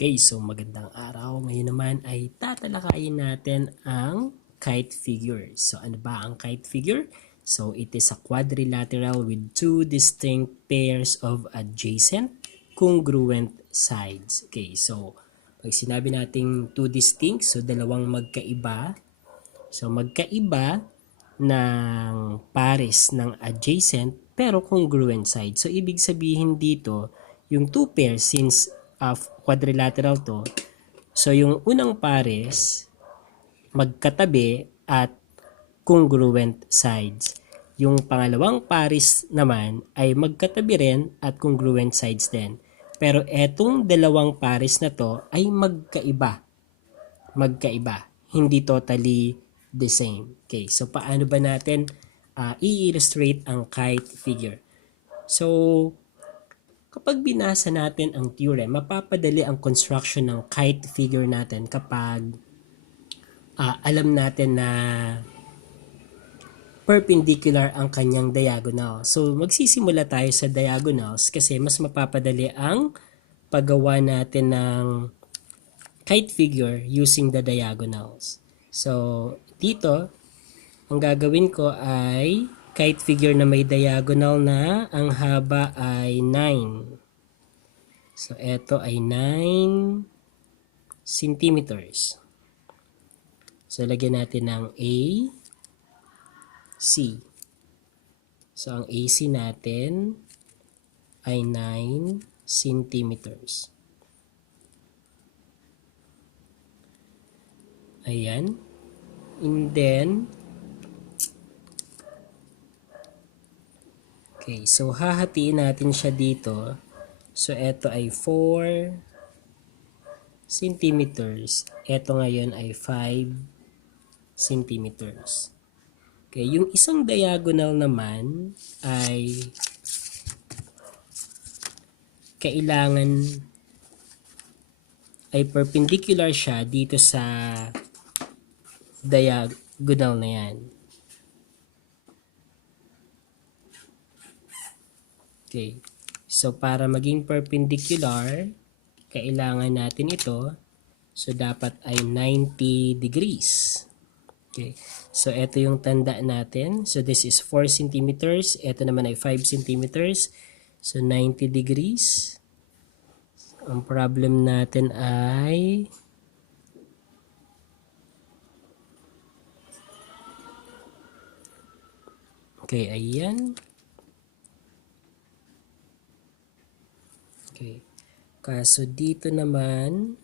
Okay, so magandang araw. Ngayon naman ay tatalakayin natin ang kite figure. So ano ba ang kite figure? So it is a quadrilateral with two distinct pairs of adjacent congruent sides. Okay, so pag sinabi nating two distinct, so dalawang magkaiba. So magkaiba ng pares ng adjacent pero congruent side. So ibig sabihin dito, yung two pairs since quadrilateral to, so yung unang pares magkatabi at congruent sides. Yung pangalawang pares naman ay magkatabi rin at congruent sides din. Pero etong dalawang pares na to ay magkaiba. Magkaiba. Hindi totally the same. Okay, so paano ba natin i-illustrate ang kite figure? So, kapag binasa natin ang theorem, mapapadali ang construction ng kite figure natin kapag alam natin na perpendicular ang kanyang diagonal. So, magsisimula tayo sa diagonals kasi mas mapapadali ang paggawa natin ng kite figure using the diagonals. So, dito, ang gagawin ko ay kite figure na may diagonal na ang haba ay 9. So, ito ay 9 centimeters. So, lagyan natin ng AC. So, ang AC natin ay 9 centimeters. Ayan. And then, okay, so hahatiin natin siya dito. So, ito ay 4 centimeters. Ito ngayon ay 5 centimeters. Okay, yung isang diagonal naman ay kailangan ay perpendicular siya dito sa diagonal na yan. Okay. So, para maging perpendicular, kailangan natin ito. So, dapat ay 90 degrees. Okay. So, ito yung tanda natin. So, this is 4 centimeters. Ito naman ay 5 centimeters. So, 90 degrees. Ang problem natin ay okay, ayan. Okay. Kaso dito naman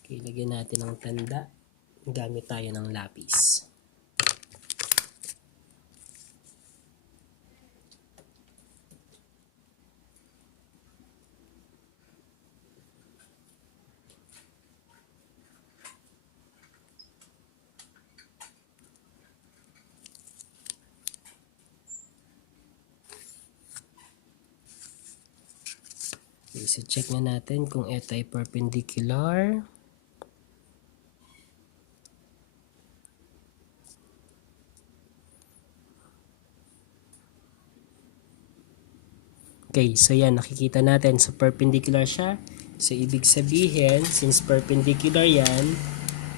okay, lagyan natin ng tanda. Gamit tayo ng lapis. Okay, so check na natin kung ito ay perpendicular. Okay, so yan, nakikita natin. So, perpendicular siya. So, ibig sabihin, since perpendicular yan,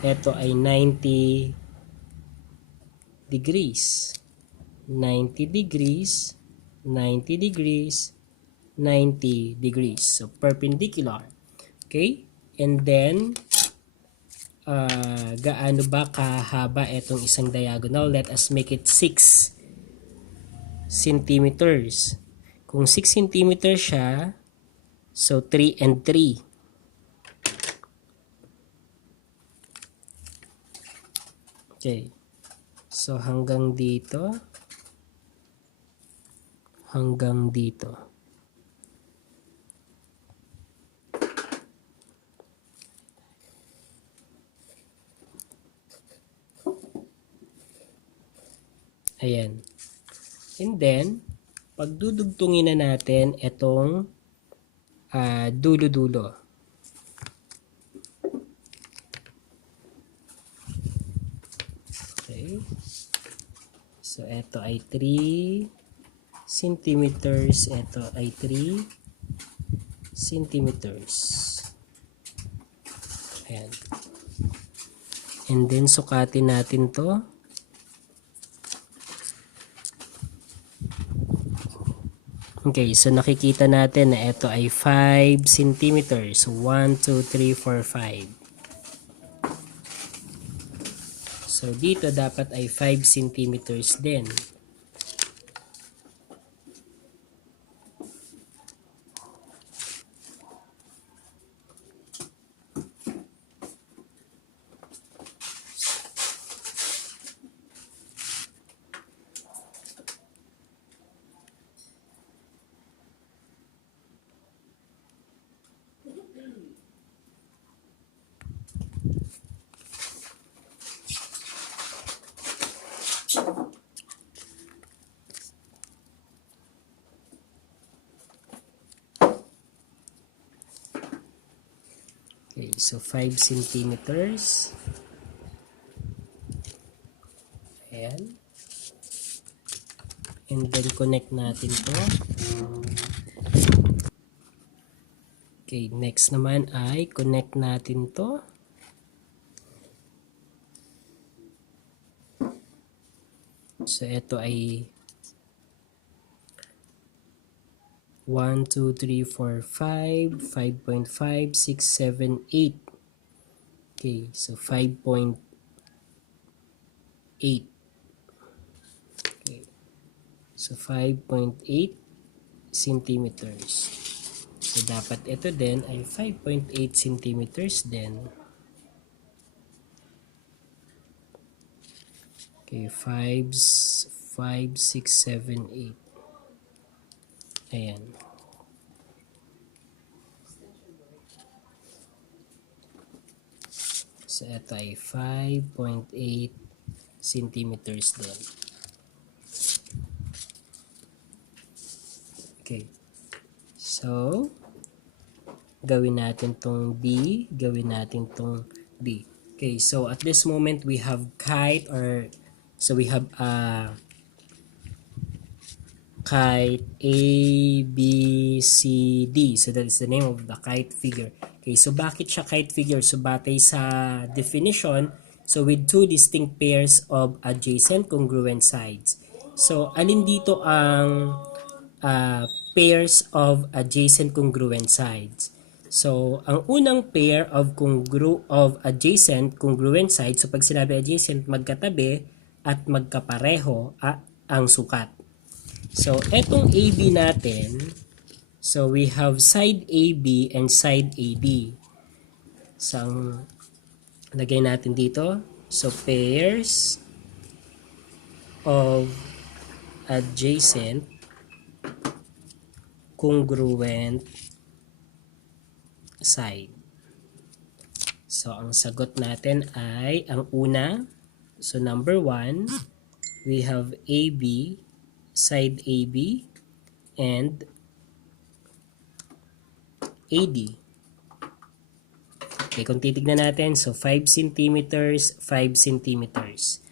ito ay 90 degrees. 90 degrees, 90 degrees, 90 degrees. So, perpendicular. Okay? And then, gaano ba kahaba itong isang diagonal? Let us make it 6 centimeters. Kung 6 cm siya, so 3 and 3. Okay. So hanggang dito. Hanggang dito. Ayan. And then, pagdudugtungin na natin itong dulo-dulo. Okay. So, ito ay 3 centimeters. Ito ay 3 centimeters. Ayan. And then, sukatin natin to. Okay, so nakikita natin na ito ay 5 centimeters. 1, 2, 3, 4, 5. So, dito dapat ay 5 centimeters din. Okay, so 5 centimeters. Ayan. And then connect natin to. Okay, next naman ay connect natin to. So ito ay 1, 2, 3, 4, 5, 5.5, 6, 7, 8. Okay, so 5.8. Okay, so 5.8 centimeters. So dapat ito din ay 5.8 centimeters din. Okay, 5, 6, 7, 8. Ayan. So, ito ay 5.8 centimeters din. Okay. So, gawin natin tong B, gawin natin tong B. Okay, so at this moment we have kite so we have kite A, B, C, D. So that is the name of the kite figure. Okay, so bakit siya kite figure? So batay sa definition, so with two distinct pairs of adjacent congruent sides. So alin dito ang pairs of adjacent congruent sides? So ang unang pair of adjacent congruent sides, so pag sinabi adjacent, magkatabi at magkapareho ang sukat. So etong AB natin, so we have side AB and side AD. So lagay natin dito, so pairs of adjacent congruent side. So ang sagot natin ay ang una, so number 1, we have AB, side AB and AD. Okay, kung titignan natin, so 5 centimeters, 5 centimeters.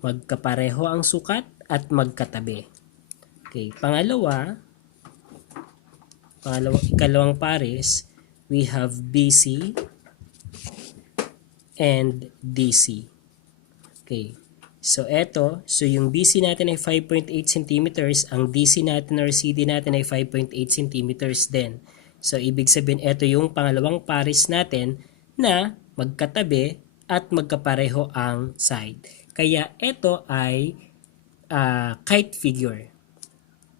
Magkapareho ang sukat at magkatabi. Okay, ikalawang pares, we have BC and DC. Okay, so so yung BC natin ay 5.8 centimeters, ang DC natin or CD natin ay 5.8 centimeters din. So, ibig sabihin, ito yung pangalawang pares natin na magkatabi at magkapareho ang side. Kaya, ito ay kite figure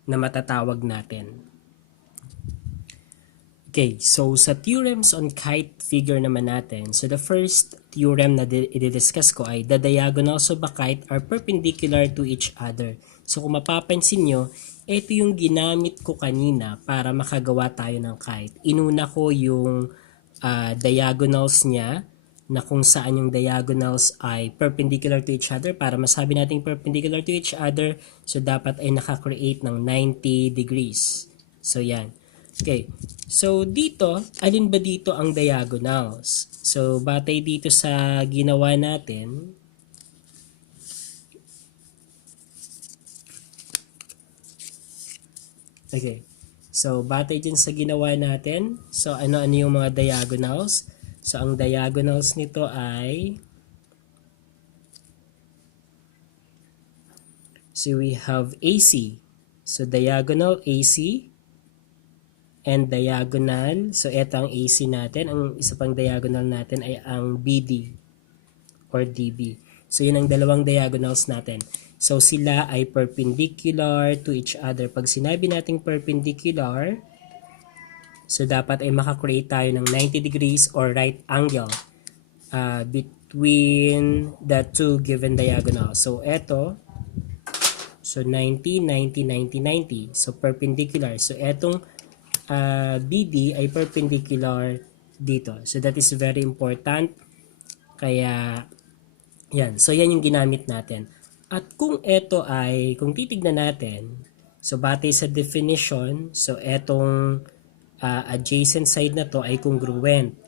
na matatawag natin. Okay, so sa theorems on kite figure naman natin, so the first theorem na i-discuss ko ay the diagonals of a kite are perpendicular to each other. So kung mapapansin nyo, ito yung ginamit ko kanina para makagawa tayo ng kite. Inuna ko yung diagonals niya, na kung saan yung diagonals ay perpendicular to each other. Para masabi natin perpendicular to each other, so dapat ay nakakreate ng 90 degrees. So yan. Okay, so dito, alin ba dito ang diagonals? So batay dito sa ginawa natin, Okay. So, batay dyan sa ginawa natin. So, ano-ano yung mga diagonals? So, ang diagonals nito ay, so we have AC. So, diagonal AC and diagonal. So, ito ang AC natin. Ang isa pang diagonal natin ay ang BD or DB. So, yun ang dalawang diagonals natin. So, sila ay perpendicular to each other. Pag sinabi nating perpendicular, so dapat ay makakreate tayo ng 90 degrees or right angle between the two given diagonals. So, eto, so 90, 90, 90, 90. So, perpendicular. So, etong BD ay perpendicular dito. So, that is very important. Kaya, yan. So, yan yung ginamit natin. At kung ito ay, kung titignan natin, so batay sa definition, so etong adjacent side na to ay congruent.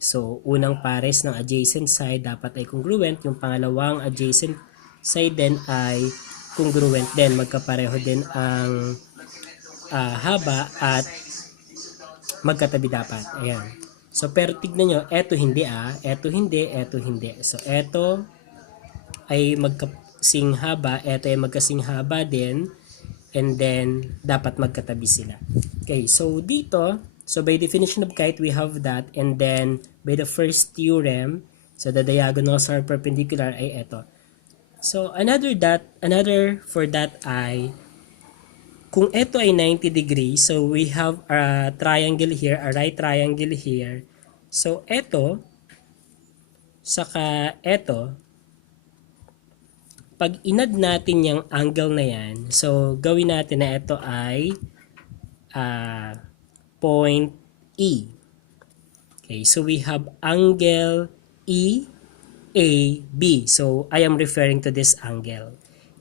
So, unang pares ng adjacent side dapat ay congruent. Yung pangalawang adjacent side din ay congruent din. Magkapareho din ang haba at magkatabi dapat. Ayan. So, pero tignan nyo, eto hindi eto hindi, eto hindi. So, eto ay magkasing haba, eto ay magkasing haba din, and then dapat magkatabi sila. Okay, so dito, so by definition of kite, we have that, and then by the first theorem, so the diagonals are perpendicular ay eto. So another for that ay, kung eto ay 90 degrees, so we have a triangle here, a right triangle here. So eto, saka eto, pag inad natin yung angle na yan, so gawin natin na ito ay point E. Okay, so we have angle EAB. So I am referring to this angle.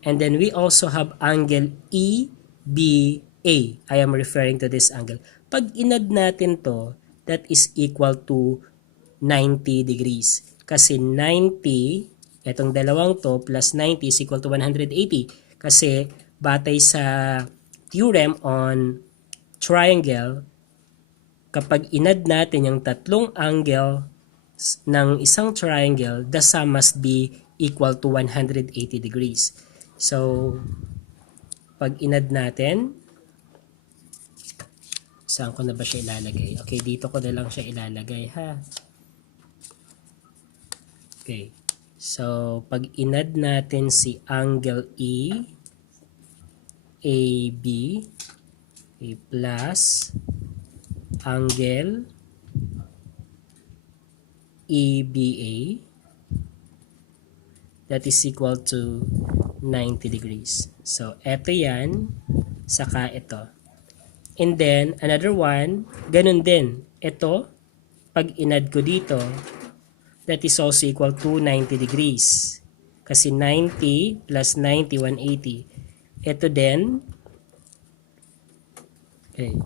And then we also have angle EBA. I am referring to this angle. Pag inad natin to, that is equal to 90 degrees. Kasi 90, etong dalawang to plus 90 is equal to 180. Kasi batay sa theorem on triangle, kapag inad natin yung tatlong angle ng isang triangle, the sum must be equal to 180 degrees. So, pag inad natin, saan ko na ba siya ilalagay? Okay, dito ko na lang siya ilalagay, ha? Okay. So, pag inad natin si angle E, AB, plus angle EBA, that is equal to 90 degrees. So, eto yan, saka ito. And then, another one, ganun din. Ito, pag inad ko dito, that is also equal to 90 degrees. Kasi 90 plus 90, 180. Ito din. Okay.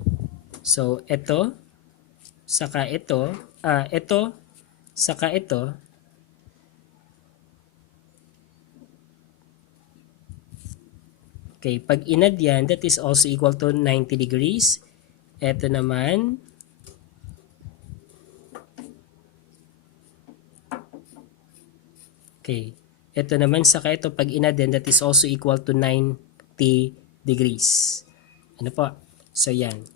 So, ito, saka ito, ito, saka ito. Okay, pag inad yan, that is also equal to 90 degrees. Ito naman, okay. Ito naman, saka ito, pag inad din, that is also equal to 90 degrees. Ano po? So, yan.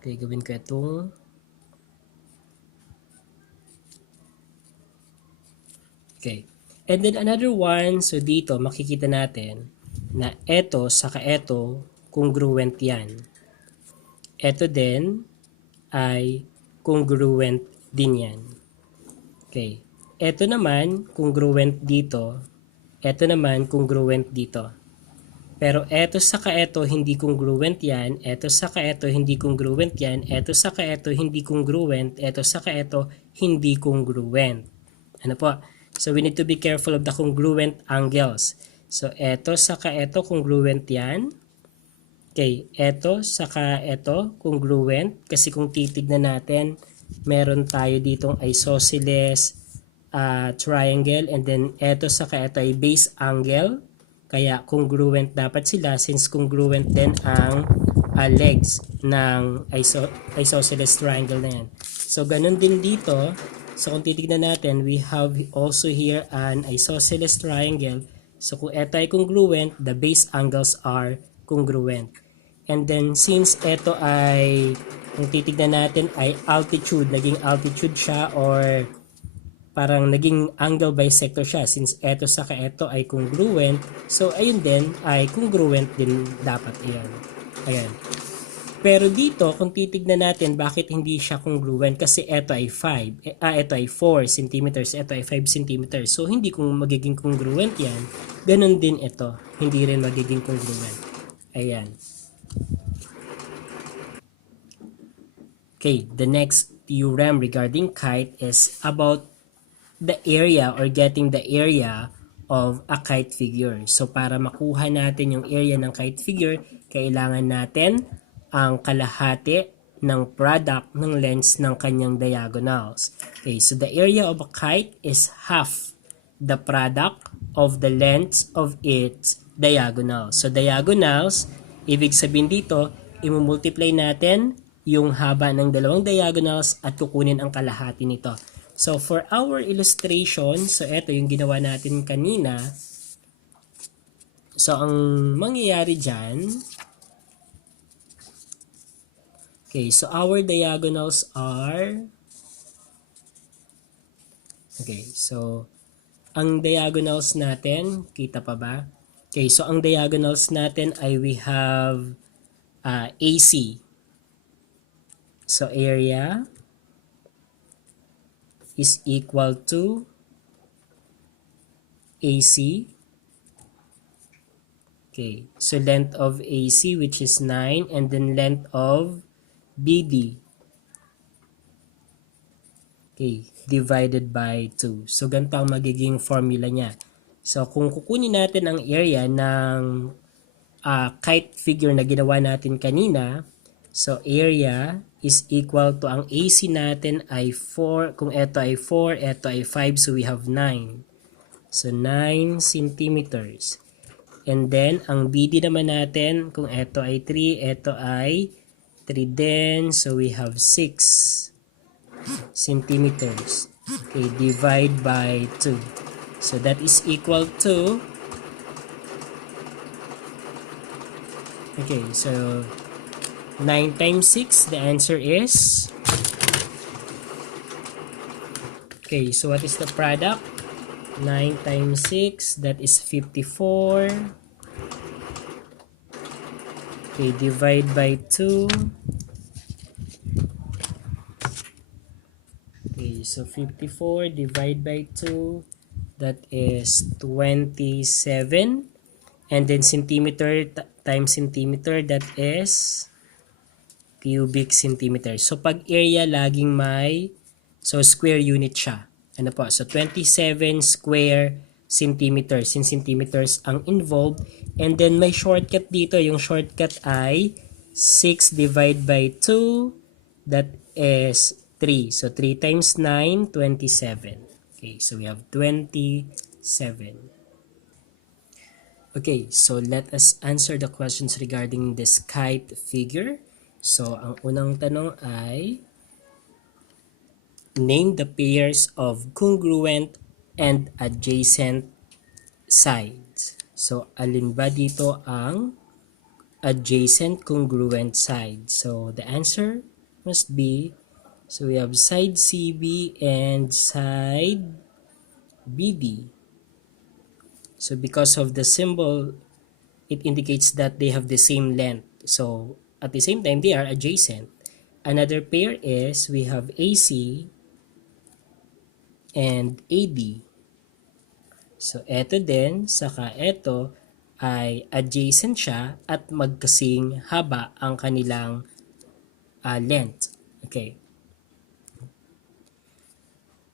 Okay, gawin ko itong okay. And then another one, so dito makikita natin na eto saka eto congruent yan. Eto din ay congruent din yan. Okay. Eto naman congruent dito. Eto naman congruent dito. Pero eto saka eto hindi congruent yan. Eto saka eto hindi congruent yan. Eto saka eto hindi congruent. Eto saka eto hindi congruent. Ano po? So we need to be careful of the congruent angles. So eto saka eto congruent yan. Okay, eto saka eto congruent. Kasi kung titignan natin, meron tayo ditong isosceles triangle, and then eto saka eto ay base angle. Kaya congruent dapat sila since congruent din ang legs ng isosceles triangle na yan. So ganun din dito. So kung titignan natin, we have also here an isosceles triangle. So kung ito ay congruent, the base angles are congruent. And then since ito ay, kung titignan natin ay altitude, naging altitude siya or parang naging angle bisector siya since eto saka eto ay congruent. So ayun din ay congruent din dapat ayan. Ayan. Pero dito kung titignan natin bakit hindi siya congruent kasi eto ay 5, ito ay 4 centimeters, ito ay 5 centimeters. So hindi kung magiging congruent yan. Ganun din ito, hindi rin magiging congruent. Ayan. Okay, the next theorem regarding kite is about the area or getting the area of a kite figure. So para makuha natin yung area ng kite figure, kailangan natin ang kalahati ng product ng lengths ng kanyang diagonals. Okay, so the area of a kite is half the product of the lengths of its diagonals. So diagonals, ibig sabihin dito, i-multiply natin yung haba ng dalawang diagonals at kukunin ang kalahati nito. So for our illustration, so ito yung ginawa natin kanina. So ang mangyayari dyan, okay, so our diagonals are, okay, so ang diagonals natin, kita pa ba? Okay, so ang diagonals natin ay we have AC. So area is equal to AC. Okay, so length of AC which is 9 and then length of BD. Okay, divided by 2. So ganito ang magiging formula niya. So kung kukunin natin ang area ng kite figure na ginawa natin kanina, so area is equal to ang AC natin ay 4. Kung ito ay 4, ito ay 5. So we have 9. So 9 centimeters. And then, ang BD naman natin, kung ito ay 3, ito ay 3 din. So we have 6 centimeters. Okay, divide by 2. So that is equal to, okay, so 9 times 6, the answer is, okay, so what is the product? 9 times 6, that is 54. Okay, divide by 2. Okay, so 54 divide by 2, that is 27. And then centimeter times centimeter, that is cubic centimeter. So pag area laging may, so square unit siya. Ano po? So 27 square centimeters. Since centimeters ang involved. And then may shortcut dito. Yung shortcut ay 6 divided by 2. That is 3. So 3 times 9, 27. Okay, so we have 27. Okay, so let us answer the questions regarding this kite figure. So, ang unang tanong ay, name the pairs of congruent and adjacent sides. So, alin ba dito ang adjacent congruent side? So, the answer must be, so we have side CB and side BD. So, because of the symbol, it indicates that they have the same length. So, at the same time, they are adjacent. Another pair is we have AC and AD. So, eto din, saka eto ay adjacent siya at magkasing haba ang kanilang length. Okay.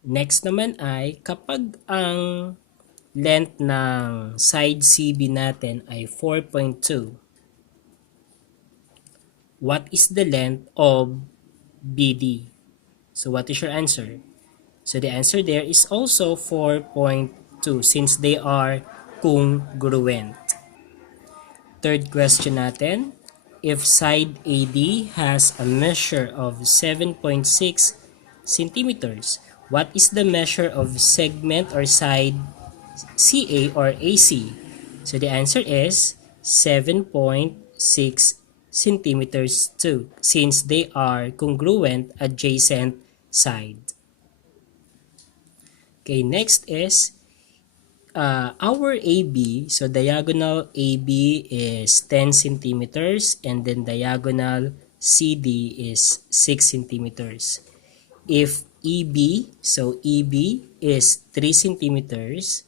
Next naman ay kapag ang length ng side CB natin ay 4.2, what is the length of BD? So what is your answer? So the answer there is also 4.2 since they are congruent. Third question natin, if side AD has a measure of 7.6 centimeters, what is the measure of segment or side CA or AC? So the answer is 7.6 centimeters too, since they are congruent adjacent side. Okay, next is our AB. So diagonal AB is 10 centimeters and then diagonal CD is 6 centimeters. If EB, so EB is 3 centimeters.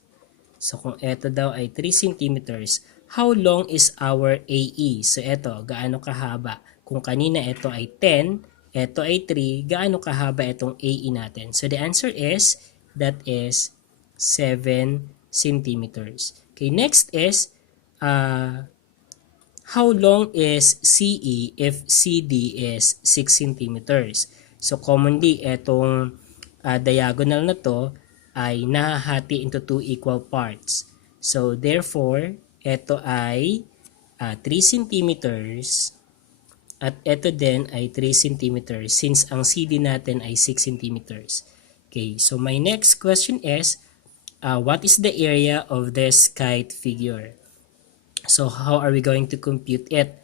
So kung ito daw ay 3 centimeters, how long is our AE? So ito, gaano kahaba? Kung kanina ito ay 10, ito ay 3, gaano kahaba itong AE natin? So the answer is, that is 7 centimeters. Okay, next is, how long is CE if CD is 6 centimeters? So commonly, itong diagonal na to ay nahahati into two equal parts. So therefore, ito ay 3 centimeters at ito din ay 3 centimeters since ang CD natin ay 6 centimeters. Okay, so my next question is, what is the area of this kite figure? So how are we going to compute it?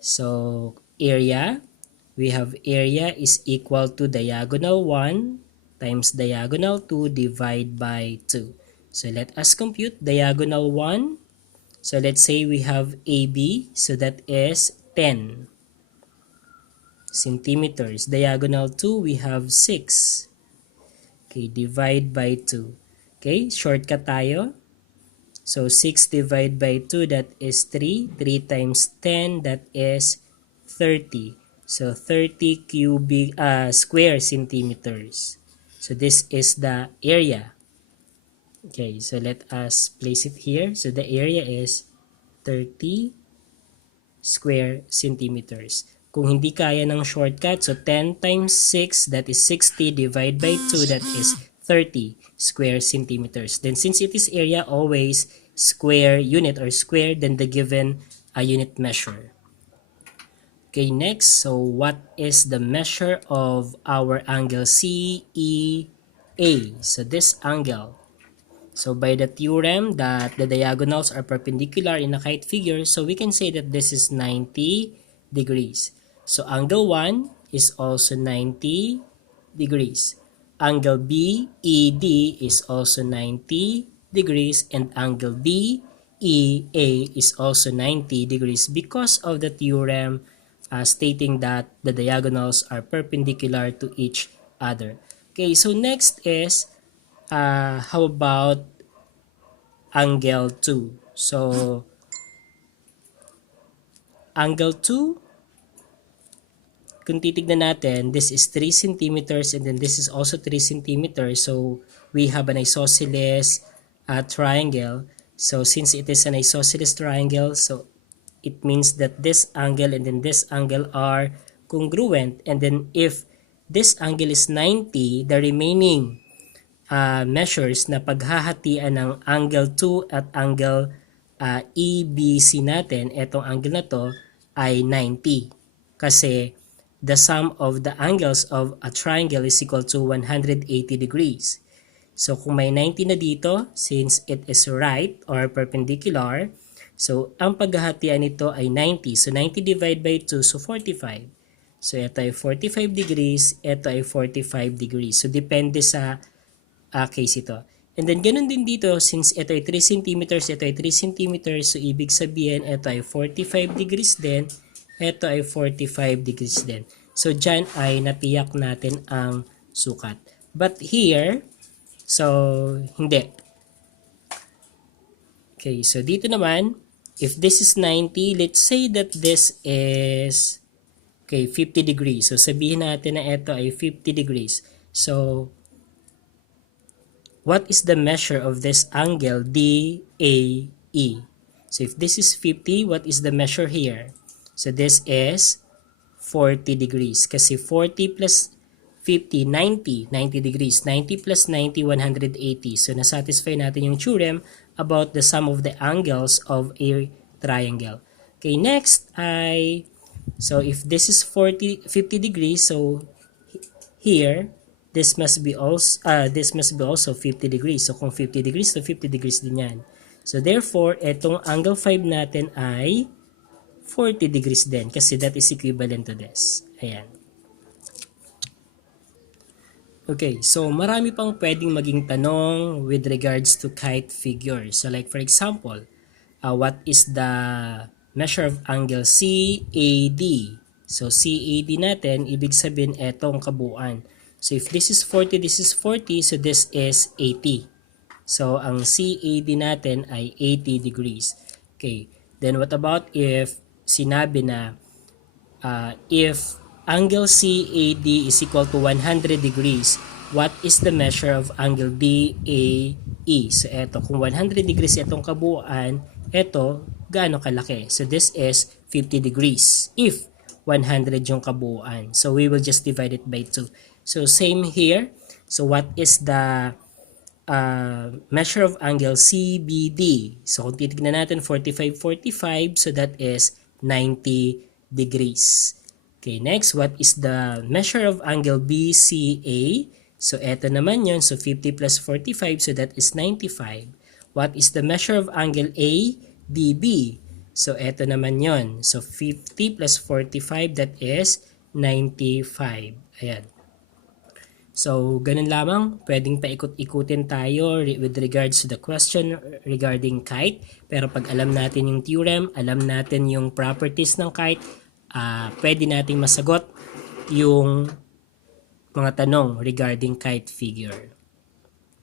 So area, we have area is equal to diagonal 1 times diagonal 2 divide by 2. So let us compute diagonal 1. So let's say we have AB, so that is 10 centimeters. Diagonal 2, we have 6. Okay, divide by 2. Okay, shortcut tayo. So 6 divided by 2, that is 3. 3 times 10, that is 30. So 30 square centimeters. So this is the area. Okay, so let us place it here. So the area is 30 square centimeters. Kung hindi kaya ng shortcut, so 10 times 6, that is 60, divided by 2, that is 30 square centimeters. Then since it is area, always square unit or square than the given unit measure. Okay, next, so what is the measure of our angle CEA? So this angle. So by the theorem that the diagonals are perpendicular in a kite figure, so we can say that this is 90 degrees. So angle 1 is also 90 degrees. Angle BED is also 90 degrees and angle BEA is also 90 degrees because of the theorem stating that the diagonals are perpendicular to each other. Okay, so next is how about angle 2? So angle 2, kung titignan natin, this is 3 centimeters and then this is also 3 centimeters. So we have an isosceles triangle. So since it is an isosceles triangle, so it means that this angle and then this angle are congruent. And then if this angle is 90, the remaining measures na paghahatian ng angle 2 at angle EBC natin, etong angle na to ay 90. Kasi the sum of the angles of a triangle is equal to 180 degrees. So kung may 90 na dito, since it is right or perpendicular, so ang paghahatian nito ay 90. So 90 divided by 2, so 45. So ito ay 45 degrees, ito ay 45 degrees. So depende sa case ito. And then ganun din dito, since ito ay 3 centimeters, ito ay 3 centimeters, so ibig sabihin ito ay 45 degrees din, ito ay 45 degrees din. So dyan ay natiyak natin ang sukat. But here, so hindi. Okay, so dito naman, if this is 90, let's say that this is 50 degrees. So sabihin natin na ito ay 50 degrees. So what is the measure of this angle DAE? So if this is 50, what is the measure here? So this is 40 degrees. Kasi 40 plus 50, 90 degrees. 90 plus 90, 180. So nasatisfy natin yung theorem about the sum of the angles of a triangle. Okay, next ay, so if this is 50 degrees, so here, this must be also 50 degrees. So kung 50 degrees to 50 degrees din yan. So therefore, etong angle 5 natin ay 40 degrees din kasi that is equivalent to this. Ayan. Okay, so marami pang pwedeng maging tanong with regards to kite figure. So like for example, what is the measure of angle CAD? So CAD natin, ibig sabihin etong kabuuan. So if this is 40, this is 40, so this is 80. So ang CAD natin ay 80 degrees. Okay, then what about if sinabi na if angle CAD is equal to 100 degrees, what is the measure of angle DAE? So eto, kung 100 degrees itong kabuuan, eto, gaano kalaki? So this is 50 degrees if 100 yung kabuuan. So we will just divide it by 2. So same here. So what is the measure of angle CBD? So kung titignan natin 45, 45, so that is 90 degrees. Okay, next, what is the measure of angle BCA? So eto naman yun, so 50 plus 45, so that is 95. What is the measure of angle ADB? So eto naman yun, so 50 plus 45, that is 95. Ayan. So, ganun lamang, pwedeng paikot-ikutin tayo with regards to the question regarding kite. Pero pag alam natin yung theorem, alam natin yung properties ng kite, pwede nating masagot yung mga tanong regarding kite figure.